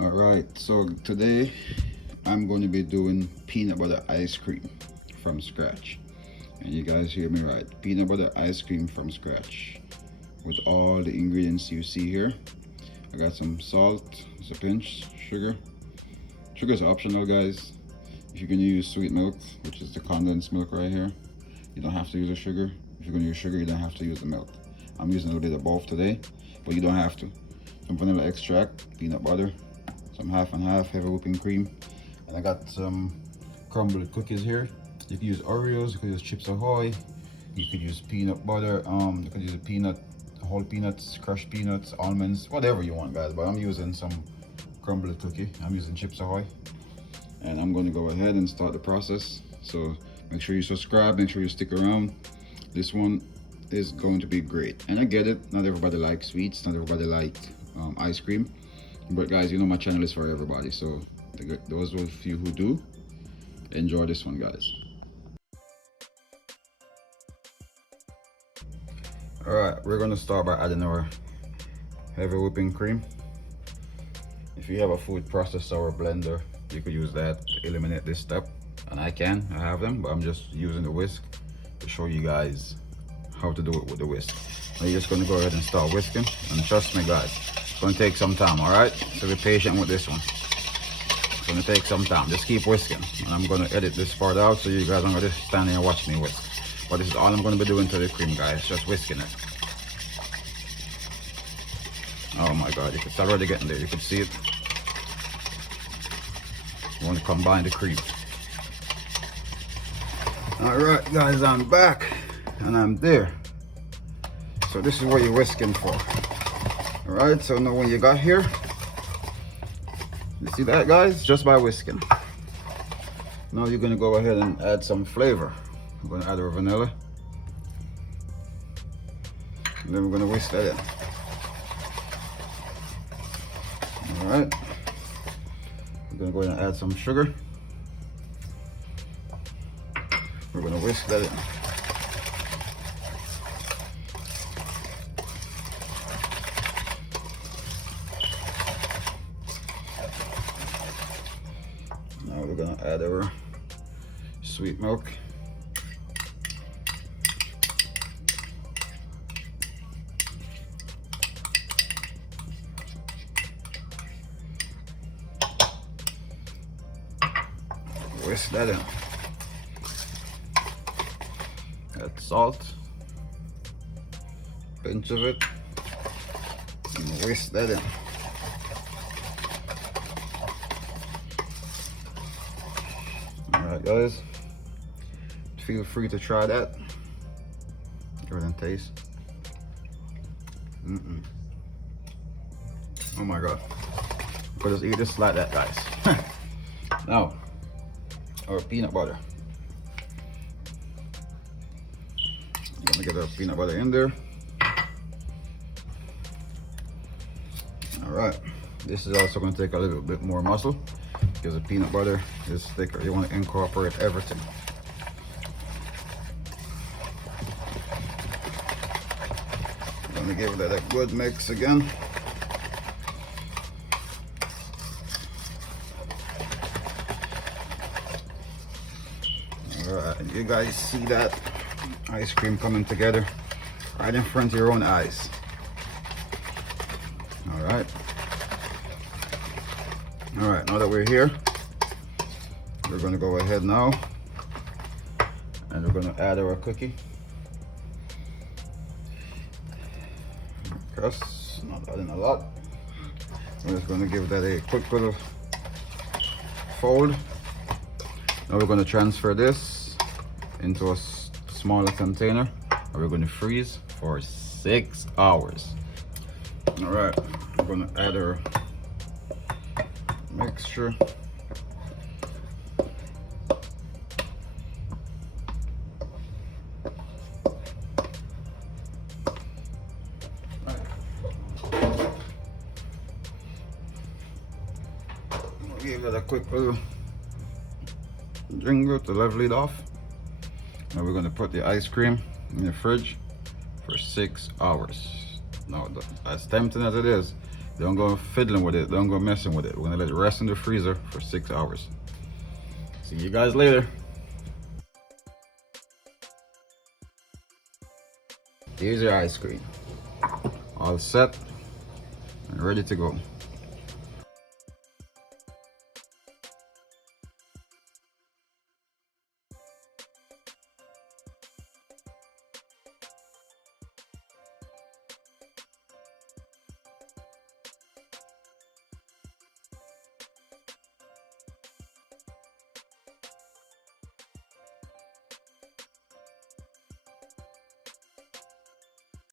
All right, so today I'm going to be doing peanut butter ice cream from scratch. And you guys hear me right, peanut butter ice cream from scratch with all the ingredients you see here. I got some salt, it's a pinch, sugar. Sugar is optional, guys. If you're gonna use sweet milk, which is the condensed milk right here, you don't have to use the sugar. If you're gonna use sugar, you don't have to use the milk. I'm using a little bit of both today, but you don't have to. Some vanilla extract, peanut butter, some half and half heavy whipping cream, and I got some crumbled cookies here. You can use Oreos, you could use Chips Ahoy, you could use peanut butter, you could use whole peanuts, crushed peanuts, almonds, whatever you want, guys. But I'm using some crumbled cookie. I'm using Chips Ahoy, and I'm going to go ahead and start the process. So make sure you subscribe, make sure you stick around. This one is going to be great, and I get it. Not everybody likes sweets, not everybody likes ice cream. But guys, you know my channel is for everybody, so those of you who do, enjoy this one, guys. All right, we're gonna start by adding our heavy whipping cream. If you have a food processor or blender, you could use that to eliminate this step. And I have them, but I'm just using the whisk to show you guys how to do it with the whisk. Now you're just gonna go ahead and start whisking, and trust me, guys, it's gonna take some time. All right, so be patient with this one. It's gonna take some time. Just keep whisking, and I'm gonna edit this part out so you guys aren't gonna just stand there and watch me whisk. But this is all I'm gonna be doing to the cream, guys. Just whisking it. Oh my God, it's already getting there. You can see it. I want to combine the cream. All right, guys, I'm back and I'm there. So this is what you're whisking for. All right, so now when you got here, you see that, guys? Just by whisking. Now you're gonna go ahead and add some flavor. I'm gonna add our vanilla. And then we're gonna whisk that in. All right. We're gonna go ahead and add some sugar. We're gonna whisk that in. Now we're gonna add our sweet milk. Whisk that in. Add salt, pinch of it, and whisk that in. Alright, guys, feel free to try that. Give it a taste. Oh my God, you could just eat this like that, guys. Now, our peanut butter. I'm gonna get our peanut butter in there. All right, this is also gonna take a little bit more muscle because the peanut butter is thicker. You want to incorporate everything. I'm gonna give that a good mix again. Alright, you guys see that ice cream coming together right in front of your own eyes. Alright, now that we're here, we're going to go ahead now and we're going to add our cookie crust. Not adding a lot. We're just going to give that a quick little fold. Now we're going to transfer this into a smaller container and we're going to freeze for 6 hours. All right, we're going to add our mixture. Give it a quick little jingle to level it off. Now we're going to put the ice cream in the fridge for 6 hours. Now, as tempting as it is, Don't go fiddling with it. Don't go messing with it. We're gonna let it rest in the freezer for 6 hours. See you guys later. Here's your ice cream. All set and ready to go.